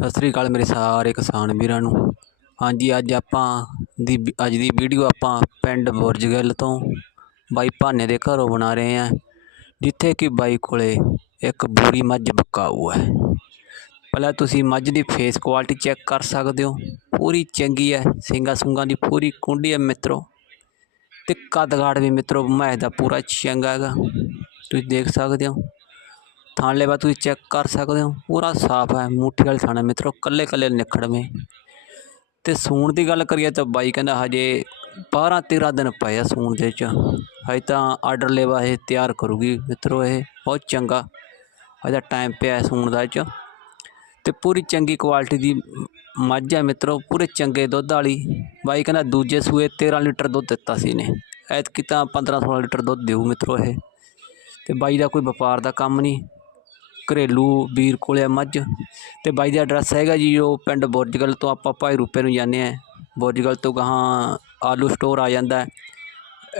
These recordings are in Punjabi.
ਸਤਿ ਸ੍ਰੀ ਅਕਾਲ ਮੇਰੇ ਸਾਰੇ ਕਿਸਾਨ ਵੀਰਾਂ ਨੂੰ। ਹਾਂਜੀ, ਅੱਜ ਆਪਾਂ ਦੀ ਅੱਜ ਦੀ ਵੀਡੀਓ ਆਪਾਂ ਪਿੰਡ ਬੁਰਜਗਿੱਲ ਤੋਂ ਬਾਈ ਭਾਨੇ ਦੇ ਘਰੋਂ ਬਣਾ ਰਹੇ ਹਾਂ, ਜਿੱਥੇ ਕਿ ਬਾਈ ਕੋਲੇ ਇੱਕ ਬੂਰੀ ਮੱਝ ਬਕਾਊ ਹੈ। ਪਹਿਲਾਂ ਤੁਸੀਂ ਮੱਝ ਦੀ ਫੇਸ ਕੁਆਲਿਟੀ ਚੈੱਕ ਕਰ ਸਕਦੇ ਹੋ। ਪੂਰੀ ਚੰਗੀ ਹੈ ਸਿੰਗਾ ਸੁੰਗਾ ਦੀ ਪੂਰੀ ਕੁੰਡੀ ਹੈ ਮਿੱਤਰੋ। ਤੇ ਕੱਦਗਾੜ ਵੀ ਮਿੱਤਰੋ ਮੈਚ ਦਾ ਪੂਰਾ ਚੰਗਾ ਹੈਗਾ। ਤੁਸੀਂ ਦੇਖ ਸਕਦੇ ਹੋ। ਥਾਣ ਲੈਵਾ ਤੁਸੀਂ ਚੈੱਕ ਕਰ ਸਕਦੇ ਹੋ। ਪੂਰਾ ਸਾਫ਼ ਹੈ, ਮੁੱਠੀ ਵਾਲੀ ਥਾਣਾ ਮਿੱਤਰੋ, ਕੱਲੇ ਕੱਲੇ ਨਿਖੜਵੇਂ ਤੇ ਸੂਣ ਦੀ ਗੱਲ ਕਰੀਏ ਤਾਂ ਬਾਈ ਕਹਿੰਦਾ ਹਜੇ 12 13 ਦਿਨ ਪਏ ਆ ਸੂਣ ਦੇ ਚ ਹਜੇ ਤਾਂ ਆਰਡਰ ਲੈਵਾ ਇਹ ਤਿਆਰ ਕਰੂਗੀ। ਮਿੱਤਰੋ, ਇਹ ਬਹੁਤ ਚੰਗਾ ਹਜੇ ਟਾਈਮ ਪਿਆ ਸੂਣ ਦਾ ਚ। ਤੇ ਪੂਰੀ ਚੰਗੀ ਕੁਆਲਿਟੀ ਦੀ ਮੱਝ ਹੈ ਮਿੱਤਰੋ, ਪੂਰੇ ਚੰਗੇ ਦੁੱਧ ਵਾਲੀ। ਬਾਈ ਕਹਿੰਦਾ ਦੂਜੇ ਸੂਏ 13 ਲੀਟਰ ਦੁੱਧ ਦਿੱਤਾ ਸੀ ਨੇ ਐਤਕੀ ਤਾਂ 15 16 ਲੀਟਰ ਦੁੱਧ ਦੇਊ ਮਿੱਤਰੋ ਇਹ। ਤੇ ਬਾਈ ਦਾ ਕੋਈ ਵਪਾਰ ਦਾ ਕੰਮ ਨਹੀਂ। ਘਰੇਲੂ ਵੀਰ ਕੋਲ ਆ ਮੱਝ ਅਤੇ ਬਾਈ ਦਾ ਐਡਰੈਸ ਹੈਗਾ ਜੀ ਉਹ ਪਿੰਡ ਬੁਰਜਗਲ ਤੋਂ ਆਪਾਂ ਭਾਈ ਰੂਪੇ ਨੂੰ ਜਾਂਦੇ ਹਾਂ। ਬੁਰਜਗਲ ਤੋਂ ਗਾਹਾਂ ਆਲੂ ਸਟੋਰ ਆ ਜਾਂਦਾ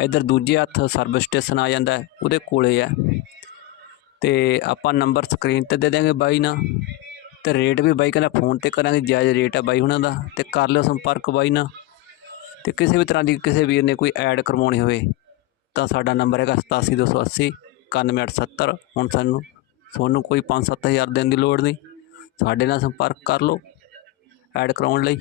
ਇੱਧਰ ਦੂਜੇ ਹੱਥ ਸਰਵਿਸ ਸਟੇਸ਼ਨ ਆ ਜਾਂਦਾ ਉਹਦੇ ਕੋਲੇ ਹੈ। ਅਤੇ ਆਪਾਂ ਨੰਬਰ ਸਕਰੀਨ ਤੇ ਦੇ ਦਿਆਂਗੇ ਬਾਈ ਨਾਲ ਅਤੇ ਰੇਟ ਵੀ ਬਾਈ ਕਹਿੰਦਾ ਫੋਨ ਤੇ ਕਰਾਂਗੇ, ਜਾਇਜ਼ ਰੇਟ ਹੈ ਬਾਈ ਉਹਨਾਂ ਦਾ ਅਤੇ ਕਰ ਲਿਓ ਸੰਪਰਕ ਬਾਈ ਨਾਲ। ਅਤੇ ਕਿਸੇ ਵੀ ਤਰ੍ਹਾਂ ਦੀ ਕਿਸੇ ਵੀਰ ਨੇ ਕੋਈ ਐਡ ਕਰਵਾਉਣੀ ਹੋਵੇ ਤਾਂ ਸਾਡਾ ਨੰਬਰ ਹੈਗਾ 87280 91870 ਹੁਣ ਸਾਨੂੰ। ਤੁਹਾਨੂੰ ਕੋਈ 5-7000 ਦੇਣ ਦੀ ਲੋੜ ਨਹੀਂ। ਸਾਡੇ ਨਾਲ ਸੰਪਰਕ ਕਰ ਲਓ ਐਡ ਕਰਾਉਣ ਲਈ।